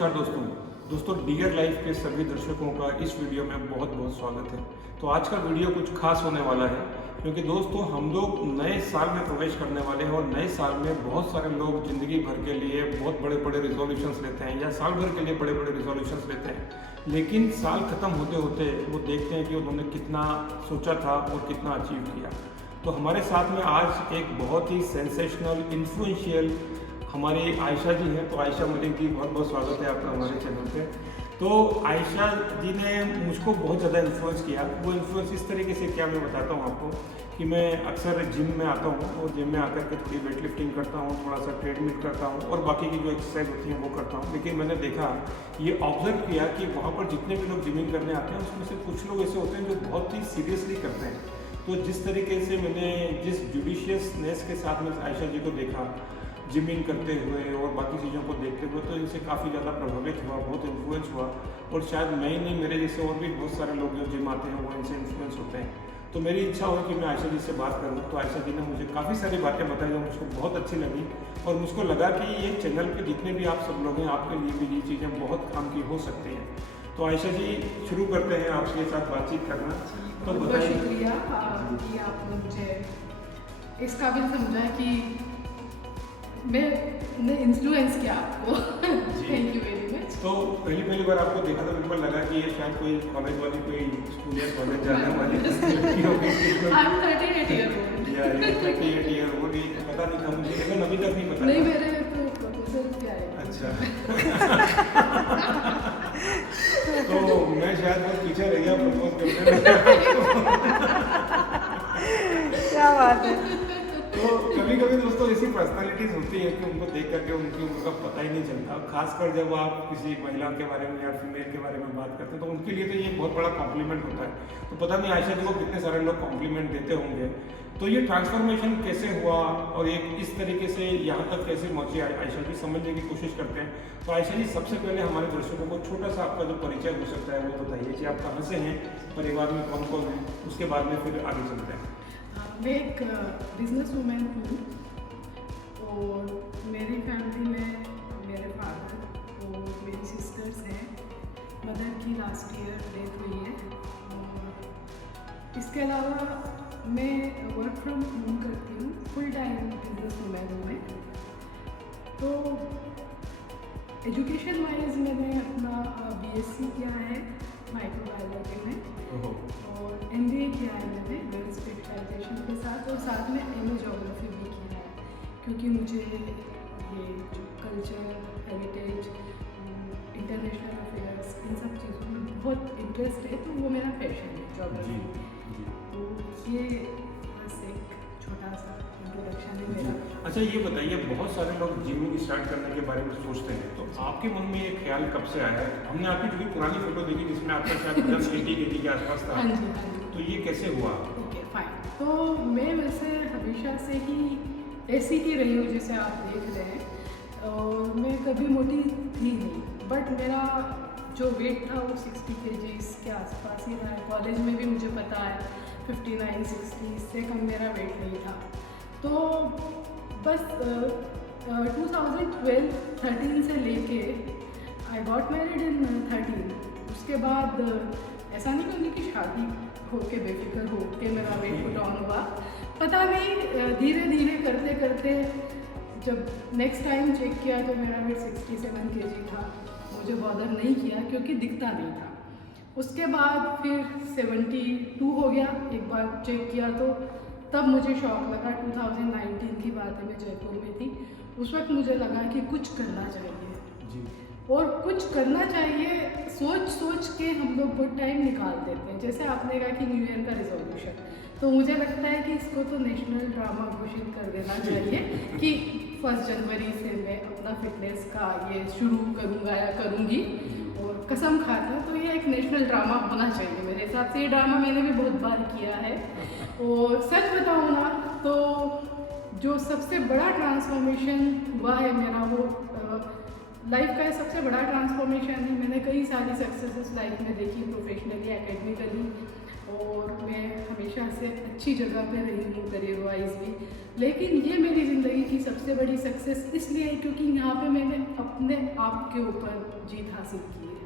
नमस्कार दोस्तों dear life के सभी दर्शकों का इस वीडियो में बहुत बहुत स्वागत है। तो आज का वीडियो कुछ खास होने वाला है क्योंकि दोस्तों हम लोग नए साल में प्रवेश करने वाले हैं और नए साल में बहुत सारे लोग ज़िंदगी भर के लिए बहुत बड़े बड़े रिजोल्यूशंस लेते हैं या साल भर के लिए बड़े बड़े रिजोल्यूशंस लेते हैं। लेकिन साल ख़त्म होते होते वो देखते हैं कि उन्होंने कितना सोचा था और कितना अचीव किया। तो हमारे साथ में आज एक बहुत ही सेंसेशनल इन्फ्लुएंशियल हमारी आयशा जी हैं। तो आयशा मलिक जी, बहुत बहुत स्वागत है आपका हमारे चैनल पे। तो आयशा जी ने मुझको बहुत ज़्यादा इन्फ्लुएंस किया। वो इन्फ्लुएंस इस तरीके से क्या, मैं बताता हूँ आपको कि मैं अक्सर जिम में आता हूँ और जिम में आकर के थोड़ी वेट लिफ्टिंग करता हूँ, थोड़ा सा ट्रेडमिल करता हूँ और बाकी की जो एक्सरसाइज होती है वो करता हूँ। लेकिन मैंने देखा, ये ऑब्जर्व किया कि वहाँ पर जितने भी लोग जिमिंग करने आते हैं उसमें से कुछ लोग ऐसे होते हैं जो बहुत ही सीरियसली करते हैं। तो जिस तरीके से मैंने जिस जुडिशियसनेस के साथ में आयशा जी को देखा जिमिंग करते हुए और बाकी चीज़ों को देखते हुए, तो इनसे काफ़ी ज़्यादा प्रभावित हुआ, बहुत इन्फ्लुएंस हुआ। और शायद मैं ही नहीं, मेरे जैसे और भी बहुत सारे लोग जो जिम आते हैं वो इनसे इन्फ्लुएंस होते हैं। तो मेरी इच्छा हुई कि मैं आयशा जी से बात करूं। तो आयशा जी ने मुझे काफ़ी सारी बातें बताई जो मुझको बहुत अच्छी लगी और मुझको लगा कि ये चैनल पे जितने भी आप सब लोग हैं, आपके लिए भी ये चीज़ें बहुत काम की हो सकती हैं। तो आयशा जी, शुरू करते हैं आपके साथ बातचीत करना। तो बताइए। शुक्रिया कि आपने मुझे इस काबिल समझा कि मैंने इन्फ्लुएंस किया आपको। Thank you very much. तो पहली बार आपको देखा तो मेरे को लगा कि ये शायद कोई कॉलेज वाली, कोई स्कूल या कॉलेज जाने वाली लड़की होगी। I'm 38 year old। या ये 38 ईयर ओल्ड, ये पता नहीं था मुझे, लेकिन अभी तक नहीं पता। नहीं, मेरे तो प्रपोजल क्या है। अच्छा। तो मैं शायद बहुत पीछे रह गया प्रपोज करने में। क्या बात है। तो कभी कभी दोस्तों ऐसी पर्सनालिटीज़ होती है कि उनको देख करके उनकी उम्र का पता ही नहीं चलता। खासकर जब आप किसी महिला के बारे में या फीमेल के बारे में बात करते हैं तो उनके लिए तो ये बहुत बड़ा कॉम्प्लीमेंट होता है। तो पता नहीं आयशा जी को कितने सारे लोग कॉम्प्लीमेंट देते होंगे। तो ये ट्रांसफॉर्मेशन कैसे हुआ और एक इस तरीके से यहाँ तक कैसे पहुँची आयशा जी, समझने की कोशिश करते हैं। तो आयशा जी, सबसे पहले हमारे दर्शकों को छोटा सा आपका जो परिचय हो सकता है वो बताइए कि आप कहाँ से हैं, परिवार में कौन कौन है, उसके बाद में फिर आगे चलते हैं। मैं एक बिजनेस वूमेन हूँ और मेरी फैमिली में मेरे फादर और मेरी सिस्टर्स हैं। मदर की लास्ट ईयर डेथ हुई है। और इसके अलावा मैं वर्क फ्रॉम होम करती हूँ, फुल टाइम बिजनेस वूमेन हूँ मैं। तो एजुकेशन वाइज मैंने अपना BSc किया है माइक्रोबायोलॉजी में और MBA किया है मैंने वेल स्पेशलाइजेशन के साथ, और साथ में MA ज्योग्राफी भी किया है क्योंकि मुझे ये जो कल्चर, हेरिटेज, इंटरनेशनल अफेयर्स, इन सब चीज़ों में बहुत इंटरेस्ट है। तो वो मेरा पैशन है ज्योग्राफी। तो ये बस एक छोटा सा इंट्रोडक्शन है मेरा। अच्छा, ये बताइए, बहुत सारे लोग जिमिंग स्टार्ट करने के बारे में सोचते हैं, तो आपके मन में ये ख्याल कब से आया है? हमने आपकी जो पुरानी फोटो देखी जिसमें आपका शायद 80 kg के आसपास था। हाँ जी, हाँ जी। तो ये कैसे हुआ? Okay, fine. तो मैं वैसे हमेशा से ही ऐसी ही रही हूँ जैसे आप देख रहे हैं, और मैं कभी मोटी थी नहीं, बट मेरा जो वेट था वो 60 kg के आसपास ही रहा है। कॉलेज में भी मुझे पता है 59-60, इससे कम मेरा वेट नहीं था। तो बस 2012-13 से लेके आई गॉट मैरिड इन 13। उसके बाद ऐसा नहीं कि उनकी शादी होके बेफिक्र होके मेरा वेट पुट ऑन हुआ, पता नहीं, धीरे धीरे करते करते जब नेक्स्ट टाइम चेक किया तो मेरा वेट 67 kg था। मुझे बॉदर नहीं किया क्योंकि दिखता नहीं था। उसके बाद फिर 72 हो गया, एक बार चेक किया तो तब मुझे शौक लगा। 2019 की बात है, मैं जयपुर में थी। उस वक्त मुझे लगा कि कुछ करना चाहिए जी। और कुछ करना चाहिए सोच सोच के हम लोग बहुत टाइम निकाल देते हैं। जैसे आपने कहा कि न्यू ईयर का रिजोल्यूशन, तो मुझे लगता है कि इसको तो नेशनल ड्रामा घोषित कर देना चाहिए कि 1 जनवरी से मैं अपना फिटनेस का ये शुरू करूँगा या करूँगी, और कसम खाता हूँ। तो ये एक नेशनल ड्रामा होना चाहिए मेरे हिसाब से। ये ड्रामा मैंने भी बहुत बार किया है। और सच बताऊँ ना, तो जो सबसे बड़ा ट्रांसफॉर्मेशन हुआ है मेरा, वो लाइफ का सबसे बड़ा ट्रांसफॉर्मेशन है। मैंने कई सारी सक्सेसेस लाइफ में देखी, प्रोफेशनली, एकेडमिकली, और मैं हमेशा से अच्छी जगह पे रही हूँ करियर वाइज भी। लेकिन ये मेरी ज़िंदगी की सबसे बड़ी सक्सेस इसलिए है क्योंकि यहाँ पे मैंने अपने आप के ऊपर जीत हासिल की है।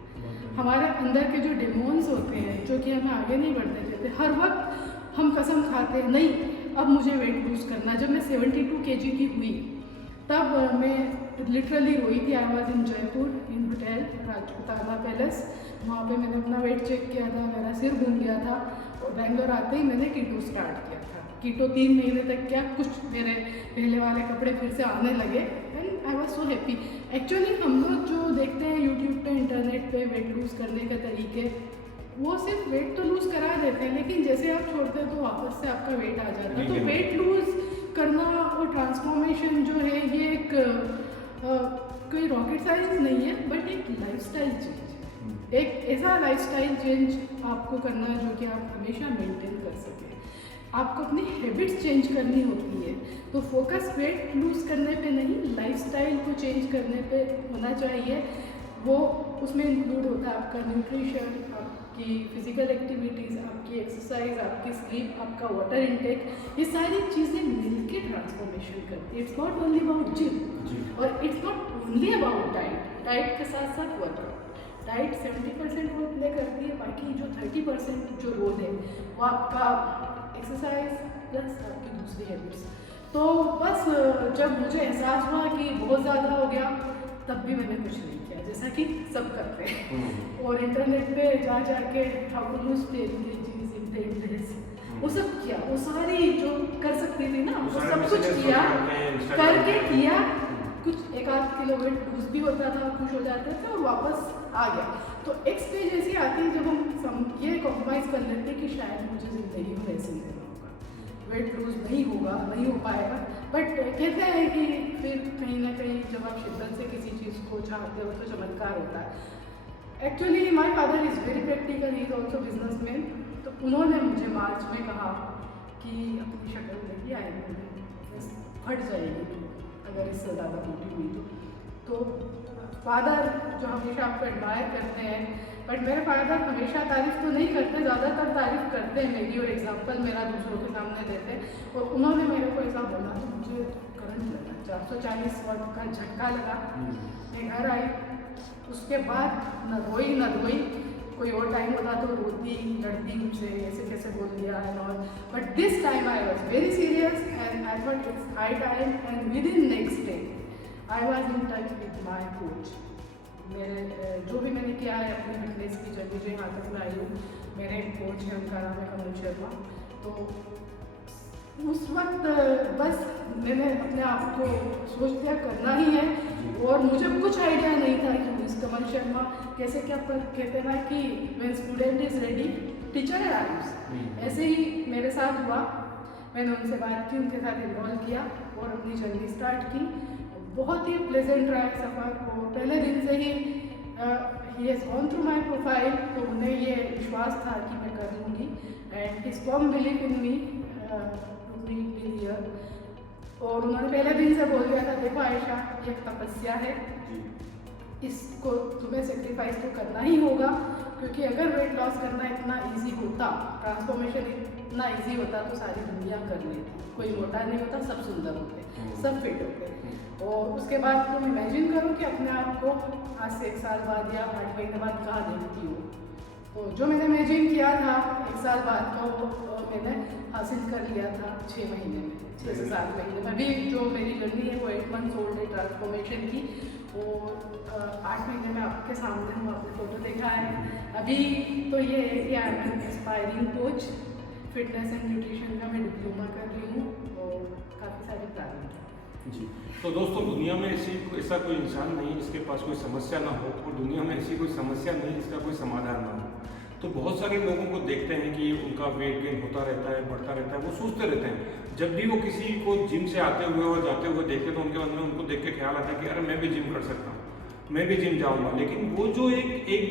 हमारे अंदर के जो डेमोन्स होते हैं जो कि हमें आगे नहीं बढ़ने देते, हर वक्त हम कसम खाते हैं नहीं अब मुझे वेट लूज़ करना। जब मैं 72 kg की हुई तब मैं लिटरली रोई थी। I was in Jaipur in hotel Rajputana palace. वहाँ पे मैंने अपना वेट चेक किया था, मेरा सिर घूम गया था और बैंगलोर आते ही मैंने कीटो स्टार्ट किया था। कीटो 3 महीने तक किया, कुछ मेरे पहले वाले कपड़े फिर से आने लगे and I was so happy. Actually हम लोग जो देखते हैं यूट्यूब पे इंटरनेट पे वेट लूज़ करने के तरीके, वो सिर्फ वेट तो लूज़ करा देते हैं लेकिन जैसे आप छोड़ते हैं तो वापस से आपका वेट आ जाता है। तो वेट लूज़ करना और ट्रांसफॉर्मेशन जो है ये एक कोई रॉकेट साइंस नहीं है बट एक लाइफस्टाइल चेंज है। एक ऐसा लाइफस्टाइल चेंज आपको करना है जो कि आप हमेशा मेंटेन कर सकें। आपको अपनी हैबिट्स चेंज करनी होती है। तो फोकस वेट लूज़ करने पे नहीं, लाइफस्टाइल को चेंज करने पे होना चाहिए। वो उसमें इंक्लूड होता है आपका न्यूट्रिशन, आपकी फिजिकल एक्टिविटीज़, आपकी एक्सरसाइज, आपकी स्लीप, आपका वाटर इनटेक, ये सारी चीज़ें मिलके ट्रांसफॉर्मेशन करती है। It's not only about gym और it's not only about diet. Diet के साथ साथ वर्कआउट। डाइट 70% रोल प्ले करती है, बाकी जो 30% जो रोल है वो आपका एक्सरसाइज प्लस आपकी दूसरी हैबिट्स। तो बस जब मुझे एहसास हुआ कि बहुत ज़्यादा हो गया तब भी मैंने कुछ नहीं किया जैसा कि सब करते हैं और इंटरनेट पे जा जाके how to lose 10 kgs in 10 days वो सब किया। वो सारी जो कर सकती थी ना वो सब कुछ किया, करके किया। कुछ 1-8 किलो वेट लूज भी होता था, खुश हो जाते थे और वापस आ गया। तो एक स्टेज ऐसी आती है जब हम ये कॉम्प्रोमाइज़ कर लेते हैं कि शायद मुझे ज़िंदगी में ऐसे नहीं रहना होगा, वेट लूज नहीं होगा, नहीं हो पाएगा। बट कहते हैं कि फिर कहीं ना कहीं जब आप शिद्दत से किसी चीज़ को चाहते हो तो चमत्कार होता है। Actually my father is very practical, he is also businessman. तो उन्होंने मुझे मार्च में कहा कि अपनी शक्ल देखिए आएगी फट जाएगी अगर इससे ज़्यादा मोटी हुई तो फादर जो हमेशा आपको एडमायर करते हैं, बट मेरे फादर हमेशा तारीफ़ तो नहीं करते, ज़्यादातर तारीफ़ करते हैं मेरी और एग्जांपल मेरा दूसरों के सामने देते हैं। और उन्होंने मेरे को ऐसा बोला तो मुझे करंट लगा, 440 वाट का झटका लगा। मैं घर आई, उसके बाद न रोई, कोई और टाइम होता तो रोती लड़ती उनसे ऐसे कैसे बोल दिया है और but this time I was very serious and I thought it's high time and with in next day I was in touch with my coach. मेरे जो भी मैंने किया है अपनी फिटनेस की जर्नी जो यहाँ तक मैं आई हूँ, मेरे कोच हैं उनका नाम है कमल शर्मा। तो उस वक्त बस मैंने अपने आप को सोच दिया करना ही है और मुझे कुछ आइडिया नहीं था कि मिस कमल शर्मा कैसे क्या पर कहते ना कि when student is ready teacher arrives, ऐसे ही मेरे साथ हुआ। मैंने उनसे बात की, उनके साथ इन्वॉल्व किया और अपनी जर्नी स्टार्ट की। बहुत ही प्लेजेंट रहा है सफ़र। और पहले दिन से ही ही has gone through my profile, तो उन्हें ये विश्वास था कि मैं कर लूँगी and his firm believe in me और उन्होंने पहले दिन से बोल दिया था देखो आयशा ये तपस्या है, इसको तुम्हें सेक्रीफाइस तो करना ही होगा क्योंकि अगर वेट लॉस करना इतना इजी होता, ट्रांसफॉर्मेशन इतना इजी होता तो सारी दुनिया कर लेती। कोई मोटा नहीं होता, सब सुंदर होते, सब फिट होते। और उसके बाद तुम इमेजिन करो कि अपने आप को आज से 1 साल बाद या 8 महीने बाद कहाँ देखती हो। तो जो मैंने इमेजिन किया था 1 साल बाद का वो मैंने हासिल कर लिया था 6 महीने में, 6 से 7 महीने में। अभी जो मेरी जर्नी है वो 8 मंथ्स ओल्ड है ट्रांसफॉर्मेशन की और 8 महीने में आपके सामने हूँ, आपने फोटो देखा है। अभी तो ये है कि I am aspiring coach, fitness and nutrition का मैं डिप्लोमा कर रही हूँ और काफ़ी सारे प्लानिंग है जी। तो दोस्तों दुनिया में ऐसा कोई इंसान नहीं जिसके पास कोई समस्या ना हो और दुनिया में ऐसी कोई समस्या नहीं जिसका कोई समाधान ना हो। तो बहुत सारे लोगों को देखते हैं कि उनका वेट गेन होता रहता है, बढ़ता रहता है, वो सोचते रहते हैं। जब भी वो किसी को जिम से आते हुए और जाते हुए देखते तो उनके मन में उनको देख के ख्याल आता है कि अरे मैं भी जिम कर सकता हूँ, मैं भी जिम जाऊँगा। लेकिन वो जो एक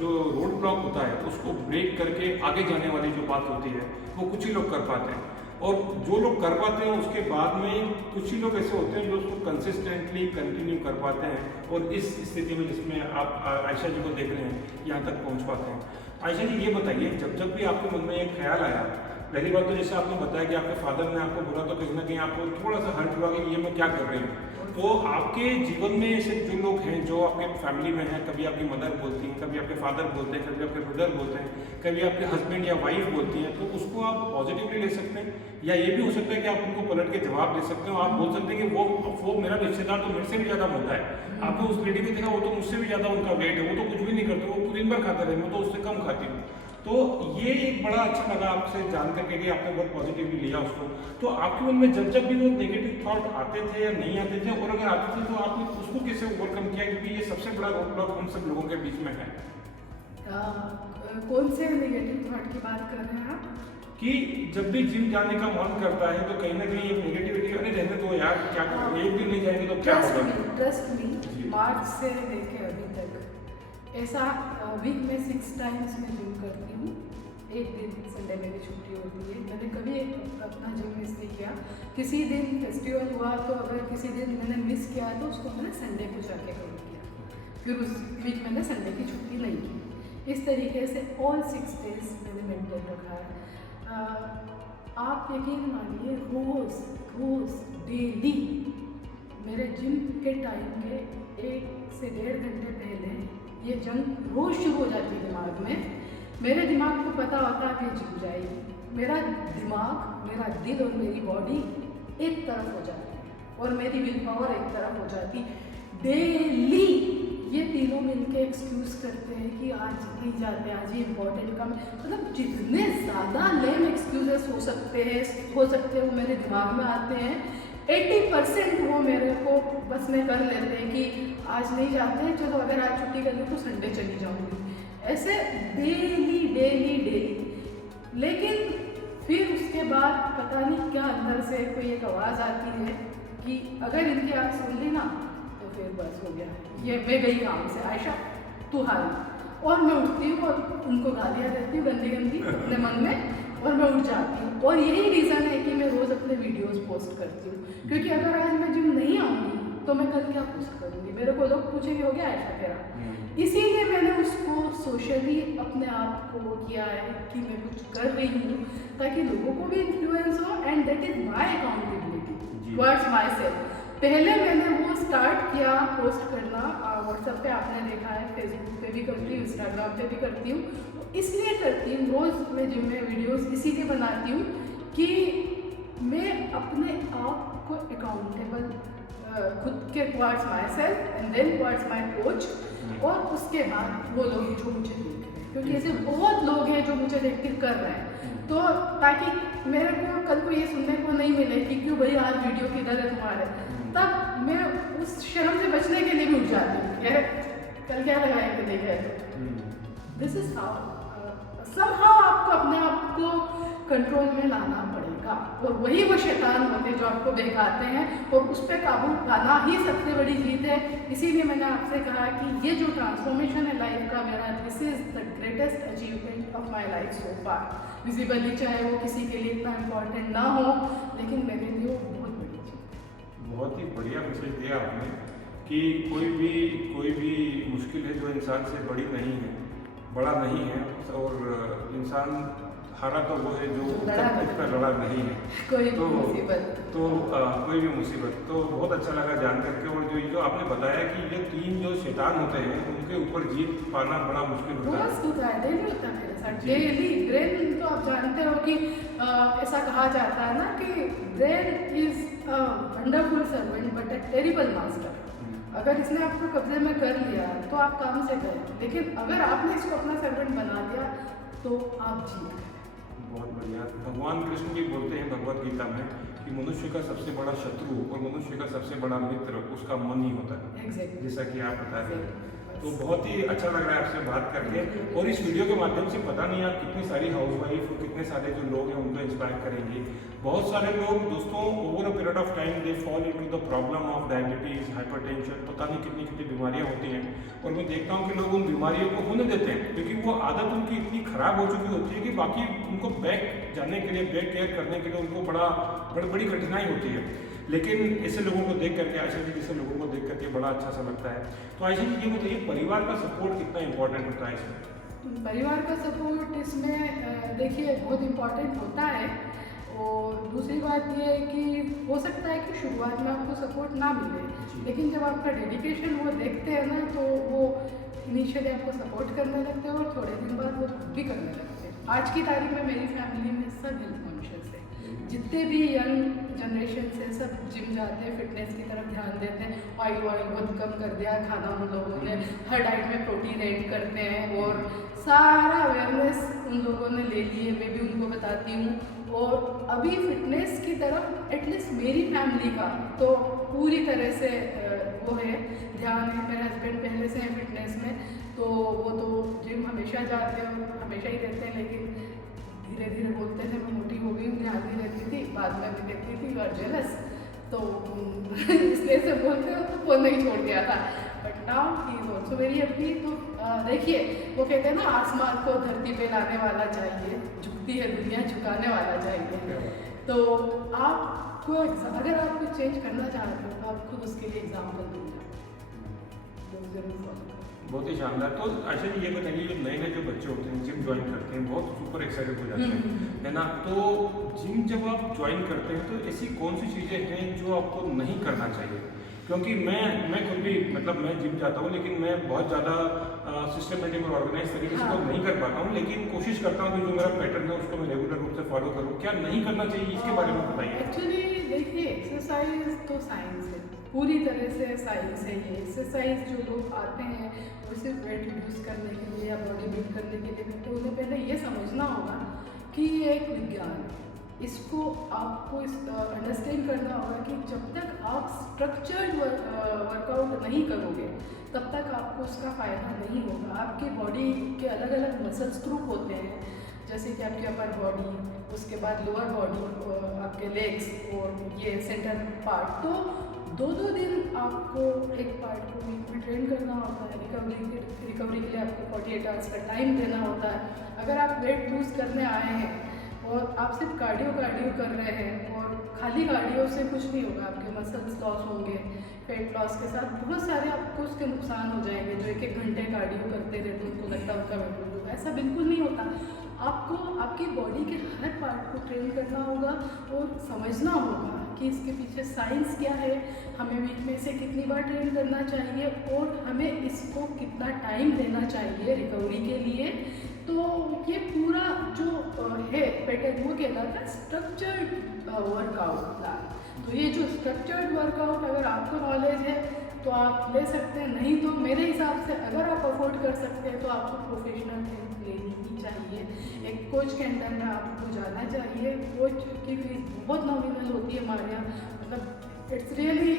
रोड ब्लॉक होता है उसको ब्रेक करके आगे जाने वाली जो बात होती है वो कुछ ही लोग कर पाते हैं। और जो लोग कर पाते हैं उसके बाद में कुछ ही लोग ऐसे होते हैं जो उसको कंसिस्टेंटली कंटिन्यू कर पाते हैं और इस स्थिति में जिसमें आप आयशा जी को देख रहे हैं यहाँ तक पहुँच पाते हैं। आयशा जी ये बताइए, जब भी आपके मन में एक ख्याल आया, पहली बात तो जैसे आपने बताया कि आपके फादर ने आपको बोला तो कहीं ना कहीं आपको थोड़ा सा हर्ट हुआ कि ये मैं क्या कर रही हूँ। तो आपके जीवन में ऐसे जो लोग हैं जो आपके फैमिली में हैं, कभी आपकी मदर बोलती हैं, कभी आपके फादर बोलते हैं, कभी आपके ब्रदर बोलते हैं, कभी आपके हस्बैंड या वाइफ बोलती हैं, तो उसको आप पॉजिटिवली ले सकते हैं या ये भी हो सकता है कि आप उनको पलट के जवाब दे सकते हो। आप बोल सकते हैं कि वो मेरा रिश्तेदार तो मेरे से भी ज़्यादा मोटा है, आपने उस लेडी को देखा वो तो मुझसे भी ज़्यादा उनका वेट है, वो तो कुछ भी नहीं करते, वो दिन भर खाते रहे, मैं तो उससे कम खाती हूँ। तो ये एक बड़ा अच्छा लगा आपसे जान करके कि आपने बहुत पॉजिटिवली लिया उसको। तो आपके मन में जब भी वो नेगेटिव थॉट आते थे या नहीं आते थे, और अगर आते थे तो आपने उसको कैसे ओवरकम किया, क्योंकि ये सबसे बड़ा रोकटॉक हम सब लोगों के बीच में है। कौन से नेगेटिव थॉट की बात कर रहे हैं आप? कि जब भी जिम जाने का मन करता है तो कहीं ना कहीं एक नेगेटिविटी, अरे रहने दो यार, क्या करोगे, एक दिन नहीं जाएंगे तो क्या होगा। ट्रस्ट मी, मार्च से लेके अभी तक ऐसा वीक में 6 टाइम्स मैं जिम करती हूँ। एक दिन संडे में भी छुट्टी होती है। मैंने कभी अपना जिम मिस नहीं किया। किसी दिन फेस्टिवल हुआ तो अगर किसी दिन मैंने मिस किया तो उसको मैंने संडे को जाके कवर किया, फिर उस वीक मैंने संडे की छुट्टी नहीं की। इस तरीके से ऑल 6 डेज मैंने मेंटेन रखा है। आप यकीन मानिए, रोज़ डेली मेरे जिम के टाइम के 1 से 1.5 घंटे पहले ये जंग रोज शुरू हो जाती है दिमाग में। मेरे दिमाग को पता होता है कि जिम जाएगी, मेरा दिमाग, मेरा दिल और मेरी बॉडी एक तरफ हो जाती है और मेरी विल पावर एक तरफ हो जाती। डेली ये तीनों मिलके एक्सक्यूज करते हैं कि आज नहीं जाते, आज ये इम्पोर्टेंट काम, मतलब जितने ज़्यादा लेम एक्सक्यूजेस हो सकते हैं वो मेरे दिमाग में आते हैं। 80% वो मेरे को बस में कर लेते हैं कि आज नहीं जाते हैं, चलो अगर आज छुट्टी कर ली तो संडे चली जाऊंगी। ऐसे डेली। लेकिन फिर उसके बाद पता नहीं क्या अंदर से कोई एक आवाज़ आती है कि अगर इनकी आग सुन ली ना तो फिर बस हो गया, ये मैं गई काम से, आयशा तू हारी। और मैं उठती हूँ और उनको गालियाँ देती हूँ गंदी अपने मन में, और मैं उठ जाती हूँ। और यही रीज़न है कि मैं रोज़ अपने वीडियोस पोस्ट करती हूँ, क्योंकि अगर आज मैं जिम नहीं आऊँगी तो मैं कल क्या पोस्ट करूँगी, मेरे को लोग पूछेंगे हो गया आयशा तेरा। इसीलिए मैंने उसको सोशली अपने आप को किया है कि मैं कुछ कर रही हूँ ताकि लोगों को भी इन्फ्लुएंस हो, and that is my accountability towards my self. पहले मैंने वो स्टार्ट किया पोस्ट करना व्हाट्सएप पे, आपने देखा है, फेसबुक पे भी करती हूँ, इंस्टाग्राम पे भी करती हूँ। इसलिए करती हूँ, रोज़ मैं जिम में वीडियोस इसीलिए बनाती हूँ कि मैं अपने आप को अकाउंटेबल खुद के towards my self and then towards my coach, और उसके बाद वो लोग जो मुझे देख रहे हैं, क्योंकि ऐसे बहुत लोग हैं जो मुझे देख के कर रहे हैं, तो ताकि मेरे को कल को ये सुनने को नहीं मिले कि क्यों भाई आज वीडियो किधर है तुम्हारे, तब मैं उस शर्म से बचने के लिए भी उठ जाती हूँ, यार कल क्या लगाया कि देखा है तो दिस इज हाउ समहाउ आपको अपने आप को कंट्रोल में लाना पड़ेगा, और वही वो शैतान होते हैं जो आपको बहकाते हैं, और उस पर काबू पाना ही सबसे बड़ी जीत है। इसीलिए मैंने आपसे कहा कि ये जो ट्रांसफॉर्मेशन है लाइफ का मेरा, this is the greatest achievement of my life so far. Visibly चाहे वो किसी के लिए इतना इम्पोर्टेंट ना हो, लेकिन मेरे लिए वो बहुत बड़ी चीज़ है। बहुत ही बढ़िया मैसेज दिया आपने कि कोई भी मुश्किल है जो इंसान से बड़ी नहीं है, बड़ा नहीं है, और इंसान हारा तो वो है जो उसका लड़ा नहीं है, कोई भी मुसीबत कोई भी मुसीबत। तो बहुत अच्छा लगा जान करके, और जो आपने बताया कि ये 3 जो शैतान होते हैं उनके ऊपर जीत पाना बड़ा मुश्किल होता है। डेली होता है मेरे साथ, डेली। ब्रेन तो आप जानते हो कि ऐसा कहा जाता है ना कि brain is a wonderful servant but a terrible master. अगर इसने आपको कब्जे में कर लिया तो आप काम से गए, लेकिन अगर आपने इसको अपना सर्वेंट बना दिया तो आप जीत गए। बहुत बढ़िया। भगवान कृष्ण भी बोलते हैं भगवत गीता में कि मनुष्य का सबसे बड़ा शत्रु और मनुष्य का सबसे बड़ा मित्र उसका मन ही होता है। Exactly. जैसा कि आप बता रहे हैं। तो बहुत ही अच्छा लग रहा है आपसे बात करके। और इस वीडियो के माध्यम से पता नहीं आप कितनी सारी हाउसवाइफ और कितने सारे जो लोग हैं उनको इंस्पायर करेंगे। बहुत सारे लोग दोस्तों over a period of time they fall into the problem of diabetes, hypertension, पता नहीं कितनी कितनी बीमारियां होती हैं। और मैं देखता हूं कि लोग उन बीमारियों को होने देते हैं क्योंकि वो आदत उनकी इतनी ख़राब हो चुकी होती है कि बाकी उनको बैक जाने के लिए, बैक केयर करने के लिए उनको बड़ी कठिनाई होती है। लेकिन ऐसे लोगों को देख करके, आयशा जी जैसे लोगों को देख करके बड़ा अच्छा सा लगता है। तो आयशा जी ये बताइए परिवार का सपोर्ट कितना इंपॉर्टेंट होता है इसमें? परिवार का सपोर्ट इसमें देखिए बहुत इम्पोर्टेंट होता है। और दूसरी बात ये है कि हो सकता है कि शुरुआत में आपको सपोर्ट ना मिले, लेकिन जब आपका डेडिकेशन वो देखते हैं ना तो वो इनिशियली आपको सपोर्ट करने लगते हैं और थोड़े दिन बाद वो खुद भी करने लगते हैं। आज की तारीख में मेरी फैमिली में सब हेल्थ कॉन्शियस है। जितने भी यंग जनरेशन से सब जिम जाते हैं, फिटनेस की तरफ ध्यान देते हैं। ऑयल बहुत कम कर दिया खाना उन लोगों ने, हर डाइट में प्रोटीन ऐड करते हैं और सारा अवेयरनेस उन लोगों ने ले लिए। मैं भी उनको बताती हूँ। और अभी फिटनेस की तरफ एटलीस्ट मेरी फैमिली का तो पूरी तरह से वो है, ध्यान है। मेरे हस्बैंड पहले से हैं फिटनेस में, तो वो तो जिम हमेशा जाते हैं और हमेशा ही रहते हैं। लेकिन धीरे धीरे बोलते थे मैं मोटी हो गई हूँ, ध्यान नहीं रहती थी। बाद में भी देखती थी यू आर जेलस, तो इसलिए से बोलते हो तो वो नहीं छोड़ दिया था। But now he is also very happy. तो देखिए वो कहते हैं ना आसमान को धरती पे लाने वाला चाहिए, झुकती है दुनिया झुकाने वाला चाहिए। तो आपको अगर आप कुछ चेंज करना चाहते हो तो आप खुद उसके लिए एग्जाम्पल दीजिए, जरूर फॉलो करें। बहुत ही शानदार। तो आयशा जी ये बताइए जो नए जो बच्चे होते हैं जिम ज्वाइन करते हैं बहुत सुपर एक्साइटेड हो जाते हैं, है ना? तो जिम जब आप ज्वाइन करते हैं तो ऐसी कौन सी चीज़ें हैं जो आपको नहीं करना चाहिए? क्योंकि मैं खुद भी मतलब मैं जिम जाता हूँ लेकिन मैं बहुत ज़्यादा सिस्टमेटिक और ऑर्गेनाइज तरीके से तो नहीं कर पाता हूँ, लेकिन कोशिश करता हूँ कि जो मेरा पैटर्न है उसको मैं रेगुलर रूप से फॉलो करूँ। क्या नहीं करना चाहिए इसके बारे में बताइए। एक्चुअली देखिए एक्सरसाइज तो साइंस है, पूरी तरह से साइंस है ये। एक्सरसाइज जो लोग आते हैं वो सिर्फ वेट रिड्यूस करने के लिए या बॉडी बिल्ड करने के लिए, तो उन्हें पहले ये समझना होगा कि ये एक विज्ञान है। इसको आपको अंडरस्टैंड करना होगा कि जब तक आप स्ट्रक्चर्ड वर्कआउट नहीं करोगे तब तक आपको उसका फ़ायदा नहीं होगा। आपकी बॉडी के अलग अलग मसल्स ग्रुप होते हैं, जैसे कि आपकी अपर बॉडी, उसके बाद लोअर बॉडी, आपके लेग्स और ये सेंटर पार्ट। तो दो दिन आपको एक पार्ट को वीक में ट्रेन करना होता है। रिकवरी के लिए आपको 48 आवर्स का टाइम देना होता है। अगर आप वेट लूज़ करने आए हैं और आप सिर्फ कार्डियो कर रहे हैं और खाली कार्डियो से कुछ नहीं होगा, आपके मसल्स लॉस होंगे। फेट लॉस के साथ बहुत सारे आपको उसके नुकसान हो जाएंगे। जो एक घंटे कार्डियो करते रहते उनको लगता है उनका वेट लूज होगा, ऐसा बिल्कुल नहीं होता। आपको आपकी बॉडी के हर पार्ट को ट्रेन करना होगा और समझना होगा कि इसके पीछे साइंस क्या है, हमें वीक में से कितनी बार ट्रेन करना चाहिए और हमें इसको कितना टाइम देना चाहिए रिकवरी के लिए। तो ये पूरा जो है पैटर्न वो कहलाता है स्ट्रक्चर्ड वर्कआउट प्लान। तो ये जो स्ट्रक्चर्ड वर्कआउट अगर आपको नॉलेज है तो आप ले सकते हैं, नहीं तो मेरे हिसाब से अगर आप अफोर्ड कर सकते हैं तो आपको प्रोफेशनल हेल्प लेनी ही चाहिए। एक कोच के अंडर में आपको जाना चाहिए। कोच की फीस बहुत नॉमिनल होती है हमारे यहाँ, मतलब इट्स रियली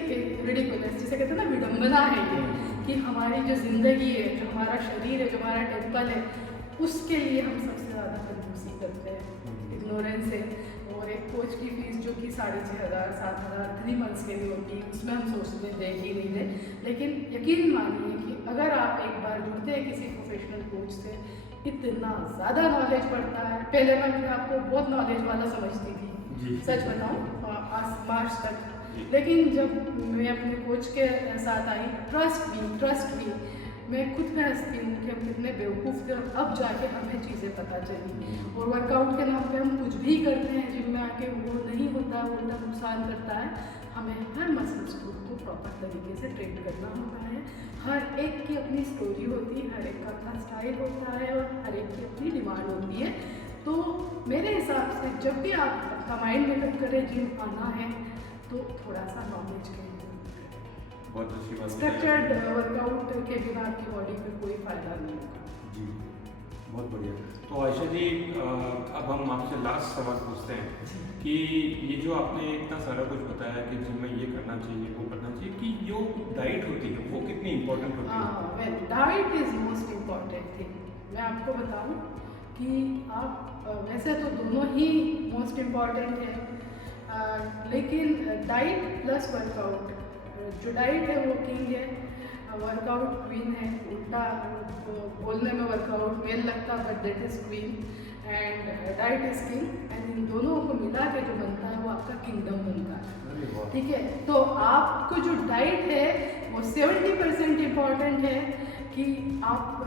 रिडिकुलस, जिसे कहते हैं ना विडम्बना है ये कि हमारी जो ज़िंदगी है, जो हमारा शरीर है, जो हमारा टेम्पल है, उसके लिए हम सबसे ज़्यादा कंजूसी करते हैं, इग्नोरेंस है। और एक कोच की फीस जो कि 6,500 7,000 3 मंथ्स के लिए होती है, उसमें हम सोचते हैं देख ही नहीं दे। लेकिन यकीन मानिए कि अगर आप एक बार जुड़ते हैं किसी प्रोफेशनल कोच से, इतना ज़्यादा नॉलेज बढ़ता है। पहले मैं अपने आप को बहुत नॉलेज वाला समझती थी, सच बताऊँ मार्च तक। लेकिन जब मैं अपने कोच के साथ आई, ट्रस्ट भी मैं खुद में हंसती हूँ कि हम कितने बेवकूफ़ थे और अब जाके हमें चीज़ें पता चली। और वर्कआउट के नाम पे हम कुछ भी करते हैं जिम में आके, वो नहीं होता, वो उल्टा नुकसान करता है। हमें हर मसल्स ग्रुप को प्रॉपर तरीके से ट्रेन करना होता है। हर एक की अपनी स्टोरी होती है, हर एक का अपना स्टाइल होता है और हर एक की अपनी डिमांड होती है। तो मेरे हिसाब से जब भी आप अपना माइंड मेकअप करें, जिम आना है तो थोड़ा सा नॉलेज के बहुत अच्छी बात। स्ट्रक्चर्ड वर्कआउट के बिना आपकी बॉडी पे कोई फायदा नहीं होगा। जी बहुत बढ़िया। तो आयशा जी अब हम आपसे लास्ट सवाल पूछते हैं कि ये जो आपने इतना सारा कुछ बताया कि जिम में ये करना चाहिए, वो करना चाहिए, कि जो डाइट होती है वो कितनी इम्पोर्टेंट होती है? हाँ, diet is most important thing. मैं आपको बताऊं कि आप वैसे तो दोनों ही मोस्ट इम्पॉर्टेंट है, लेकिन डाइट प्लस वर्कआउट, जो डाइट है वो किंग है, वर्कआउट क्वीन है। उल्टा बोलने में वर्कआउट मेल लगता but that is queen and diet is king, and in दोनों को मिला के जो बनता है वो आपका किंगडम बनता है। ठीक है, तो आपको जो डाइट है वो 70% इम्पॉर्टेंट है कि आप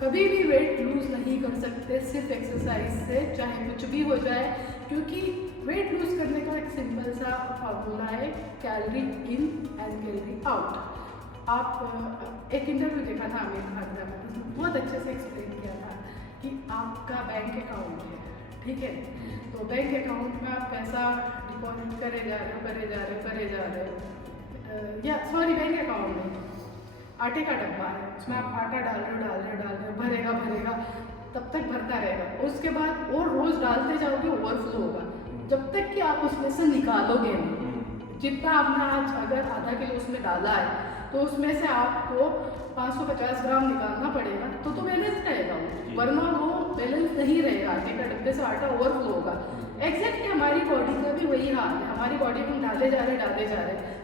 कभी भी वेट लूज़ नहीं कर सकते सिर्फ एक्सरसाइज से, चाहे कुछ भी हो जाए, क्योंकि वेट लूज़ करने का एक सिंपल सा फार्मूला है, calorie in and calorie out. आप एक इंटरव्यू देखा था आमिर खान का, उसने बहुत अच्छे से एक्सप्लेन किया था कि आपका बैंक अकाउंट है, ठीक है, तो बैंक अकाउंट में आप पैसा डिपॉजिट करे जा रहे हो, या सॉरी बैंक अकाउंट में आटे का डब्बा है, उसमें आप आटा डाल रहे हो, भरेगा तब तक भरता रहेगा, उसके बाद और रोज़ डालते जाओगे ओवरफ्लो होगा, जब तक कि आप उसमें से निकालोगे नहीं। जितना आपने आज अगर आधा किलो उसमें डाला है तो उसमें से आपको 550 ग्राम निकालना पड़ेगा, तो बैलेंस रहेगा, वरना वो बैलेंस नहीं रहेगा, आटे का डब्बे से आटा ओवरफ्लो होगा। एग्जैक्टली हमारी बॉडी का भी वही हाल है, हमारी बॉडी में डाले जा रहे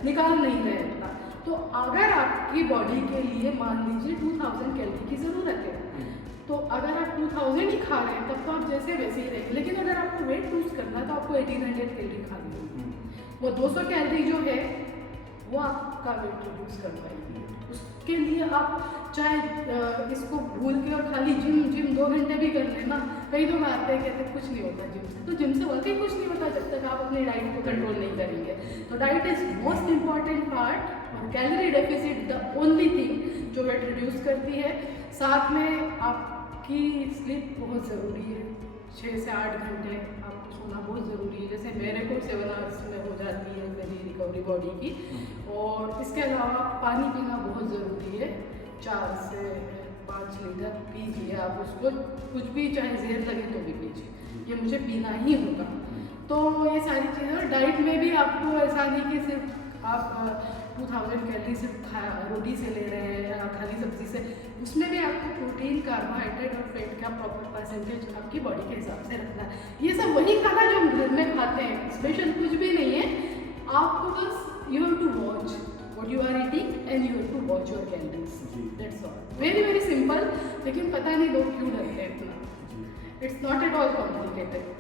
निकाल नहीं रहे उतना। तो अगर आपकी बॉडी के लिए मान लीजिए 2000 कैलोरी की ज़रूरत है, तो अगर आप 2000 ही खा रहे हैं तब तो आप जैसे वैसे ही रहेंगे, लेकिन अगर आपको वेट लूज करना है तो आपको 1800 कैलोरी खानी होगी। वो 200 कैलोरी जो है वो आपका वेट रिड्यूस कर पाएगी। उसके लिए आप चाहे इसको भूल के और खाली जिम 2 घंटे भी कर लेना, कई लोग आते हैं कहते हैं कुछ नहीं होता जिम से, तो जिम से वाकई कुछ नहीं होता जब तक आप अपनी डाइट को कंट्रोल नहीं करेंगे। तो diet is most important part, और calorie deficit the only thing जो वेट रिड्यूस करती है। साथ में आपकी स्लीप बहुत ज़रूरी है, 6 से 8 घंटे आपको सोना बहुत ज़रूरी है। जैसे मेरे को 7 आवर्स में हो जाती है मेरी रिकवरी बॉडी की, और इसके अलावा पानी पीना बहुत ज़रूरी है, 4 से 5 लीटर पीजिए आप उसको, कुछ भी चाहे जहर लगे तो भी पीजिए, ये मुझे पीना ही होगा। तो ये सारी चीज़ें डाइट में भी आपको ऐसा नहीं कि सिर्फ आप 2000 कैलोरी सिर्फ रोटी से ले रहे हैं या खाली सब्जी से, उसमें भी आपको प्रोटीन, कार्बोहाइड्रेट और फैट का प्रॉपर परसेंटेज आपकी बॉडी के हिसाब से रखना है। ये सब वही खाना जो हम घर में खाते हैं, स्पेशल कुछ भी नहीं है, आपको बस you have to watch what you are eating and you have to watch your calories, that's all. Very very simple, लेकिन पता नहीं लोग क्यों डरते हैं इतना। It's not at all complicated.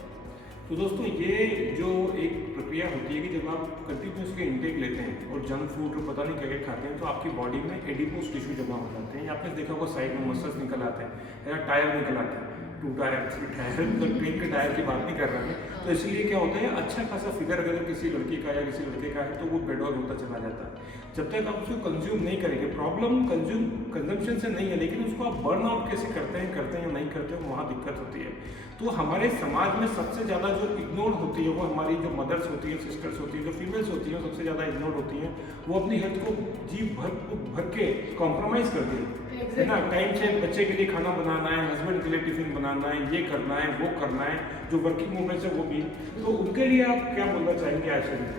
तो दोस्तों ये जो एक प्रक्रिया होती है कि जब आप कंटिन्यूसली इंटेक लेते हैं और जंक फूड और पता नहीं क्या क्या खाते हैं, तो आपकी बॉडी में एडिपोज टिश्यू जमा हो जाते हैं। आपने देखा होगा साइड में मसल्स निकल आते हैं या टायर निकल आते हैं, टूटा है टायर, तो ट्रेन के टायर की बात नहीं कर रहे हैं। तो इसलिए क्या होता है, अच्छा खासा फिगर अगर किसी लड़की का या किसी लड़के का है तो वो बेडॉल होता चला जाता है। जब तक आप उसको कंज्यूम नहीं करेंगे, प्रॉब्लम कंजम्पशन से नहीं है, लेकिन उसको आप बर्न आउट कैसे करते हैं या नहीं करते हैं, वहाँ दिक्कत होती है। तो हमारे समाज में सबसे ज़्यादा जो इग्नोर होती है वो हमारी जो मदर्स होती है, सिस्टर्स होती है, जो फीमेल्स होती हैं, सबसे ज़्यादा इग्नोर होती हैं। वो अपनी हेल्थ को जी भर के कॉम्प्रोमाइज़ करती है ना। टाइम से बच्चे के लिए खाना बनाना है, हस्बैंड के लिए टिफिन बनाना है, ये करना है, वो करना है, जो वर्किंग वूमेंस है वो भी। तो उनके लिए आप क्या बोलना चाहेंगे आशा जी?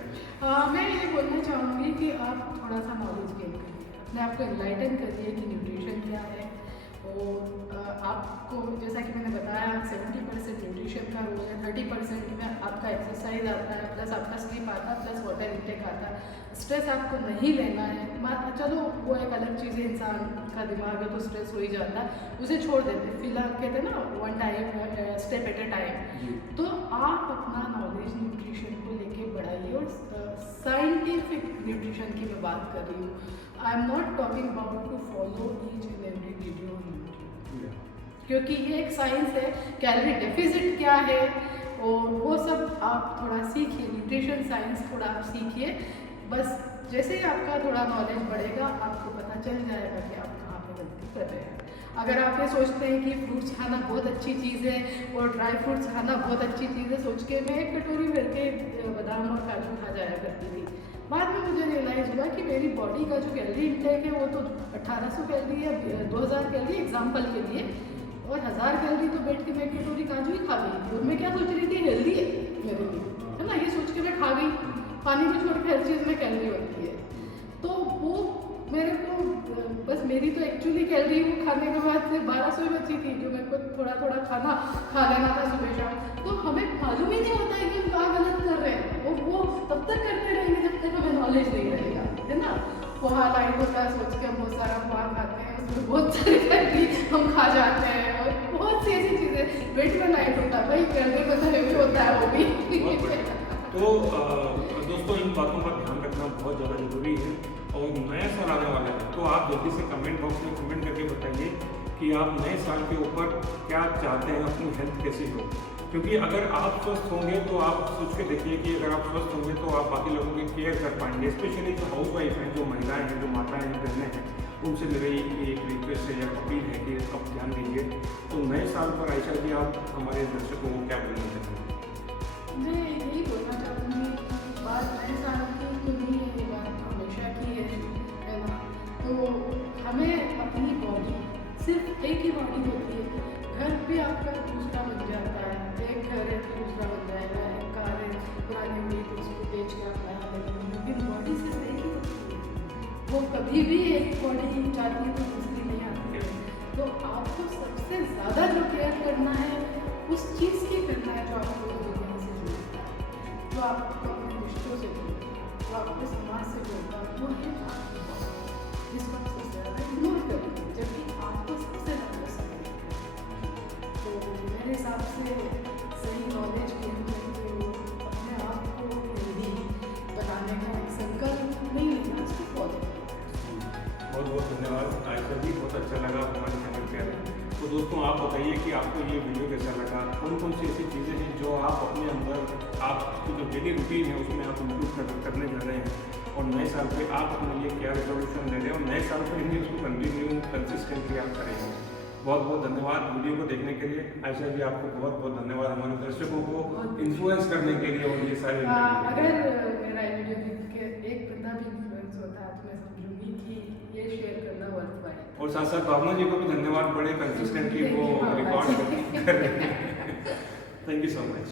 मैं ये बोलना चाहूँगी कि आप थोड़ा सा नॉलेज गेन करिए, अपने आप को एनलाइटन करिए कि न्यूट्रिशन क्या है। और आपको जैसा कि मैंने बताया 70% न्यूट्रिशन का रोल है, 30% में आपका एक्सरसाइज आता है, प्लस आपका स्लीप आता है, प्लस वाटर इंटेक आता है। स्ट्रेस आपको नहीं लेना है, चलो वो एक अलग चीज़ है, इंसान का दिमाग है तो स्ट्रेस हो ही जाता है, उसे छोड़ देते हैं। फिलहाल कहते हैं ना one time step at A time. तो आप अपना नॉलेज न्यूट्रिशन को लेके बढ़ाइए, और साइंटिफिक न्यूट्रिशन की मैं बात कर रही हूँ। I am not talking about to follow each and every video on YouTube, क्योंकि ये एक साइंस है, कैलोरी डेफिसिट क्या है और वो सब आप थोड़ा सीखिए, न्यूट्रिशन साइंस थोड़ा आप सीखिए। बस जैसे ही आपका थोड़ा नॉलेज बढ़ेगा आपको पता चल जाएगा कि आप कहाँ पे गलती कर रहे हैं। अगर आप ये सोचते हैं कि फ्रूट्स खाना बहुत अच्छी चीज़ है और ड्राई फ्रूट्स खाना बहुत अच्छी चीज़ है, सोच के मैं एक कटोरी भर के बादाम और काजू खा जाया करती थी। बाद में मुझे रियलाइज़ हुआ कि मेरी बॉडी का जो कैलोरी इंटेक है वो तो 1800 कैलोरी या 2000 कैलोरी एग्जाम्पल के लिए, और 1000 कैलोरी तो बैठ के मैं एक कटोरी काजू ही खा गई थी। और मैं क्या सोच रही थी, हेल्दी है मेरे लिए, है ना, ये सोच के मैं खा गई। पानी को छोड़ के हर चीज़ में कैलोरी होती है, तो वो मेरे को बस मेरी तो एक्चुअली कैलोरी वो खाने के बाद से 1200 ही बची थी, जो मेरे को थोड़ा थोड़ा खाना खा लेना था सुबह शाम। तो हमें मालूम ही नहीं होता है कि हम क्या गलत कर रहे हैं, और वो तब तक करते रहेंगे जब तक हमें नॉलेज नहीं रहेगा, है ना। पोहा लाइट होता है, सोच के हम बहुत सारा पोहा खाते हैं, उसमें बहुत सारी कैलोरी हम खा जाते हैं, और बहुत सी ऐसी चीज़ें। वेट में लाइट होता है भाई, कैलोरी में तो हेवी होता है वो भी। बहुत बढ़िया। तो दोस्तों इन बातों का ध्यान रखना बहुत ज़्यादा ज़रूरी है। और नया साल आने वाला है तो आप जल्दी से कमेंट बॉक्स में कमेंट करके बताइए कि आप नए साल के ऊपर क्या चाहते हैं, अपनी हेल्थ कैसी हो। क्योंकि अगर आप स्वस्थ होंगे तो आप सोच के देखिए कि अगर आप स्वस्थ होंगे तो आप बाकी लोगों की केयर कर पाएंगे। स्पेशली जो हाउस वाइफ हैं, जो महिलाएं हैं, जो माताएं हैं, बहनें हैं, उनसे मेरी एक रिक्वेस्ट है या अपील है कि आप ध्यान दीजिए। तो नए साल पर आयशा जी आप हमारे दर्शकों को क्या बोलना चाहते हैं? मैं यही बोलना चाहूँगी, बात नए साल की तो नहीं है, ये बात हमेशा की है ना। तो हमें अपनी बॉडी, सिर्फ एक ही बॉडी होती है। घर भी आपका दूसरा बन जाता है, एक घर है तो दूसरा बन जाएगा, एक कार है पुरानी हुई तो उसको बेच के आप नया लेंगे, लेकिन बॉडी सिर्फ एक ही होती है। वो कभी भी एक बॉडी चाहती है तो दूसरी नहीं आती है। तो आपको सबसे ज़्यादा जो केयर करना है उस चीज़ की करना है जो आपको दुनिया से जोड़ता है, जो आपको अपने रिश्तों से जोड़ता है, जो आपके समाज से जोड़ता है, वो है आपकी बॉडी, जिसको आप सबसे ज़्यादा इग्नोर करते हैं, जबकि आपको सबसे ज़्यादा समय देते हैं। तो मेरे हिसाब से सही नॉलेज गेन करके वो अपने आप को हेल्दी बनाने का एक संकल्प नहीं लेना, उसको फॉलो करना। बहुत बहुत धन्यवाद आयशा जी, बहुत अच्छा लगा हमारे चैनल पे आए। तो दोस्तों आप बताइए कि आपको ये वीडियो कैसा लगा, कौन कौन सी ऐसी चीज़ें हैं जो आप अपने अंदर आपकी जो डेली रूटीन है उसमें आप इम्प्रूव करने जा रहे हैं, और नए साल पे आप अपने लिए क्या रेजोल्यूशन ले रहे हैं, और नए साल पे ही उसको कंटिन्यू कंसिस्टेंटली आप करेंगे। बहुत बहुत धन्यवाद वीडियो को देखने के लिए। आयशा जी आपको बहुत बहुत धन्यवाद हमारे दर्शकों को इन्फ्लुएंस करने के लिए, और ये सारे अगर मेरा वीडियो देख के एक बंदा भी इन्फ्लुएंस होता है तो मैं समझूंगी कि ये शेयर करना वर्थ है। और साथ साथ भावना जी को भी धन्यवाद, बड़े कंसिस्टेंटली वो रिकॉर्ड कर रहे हैं। Thank you so much.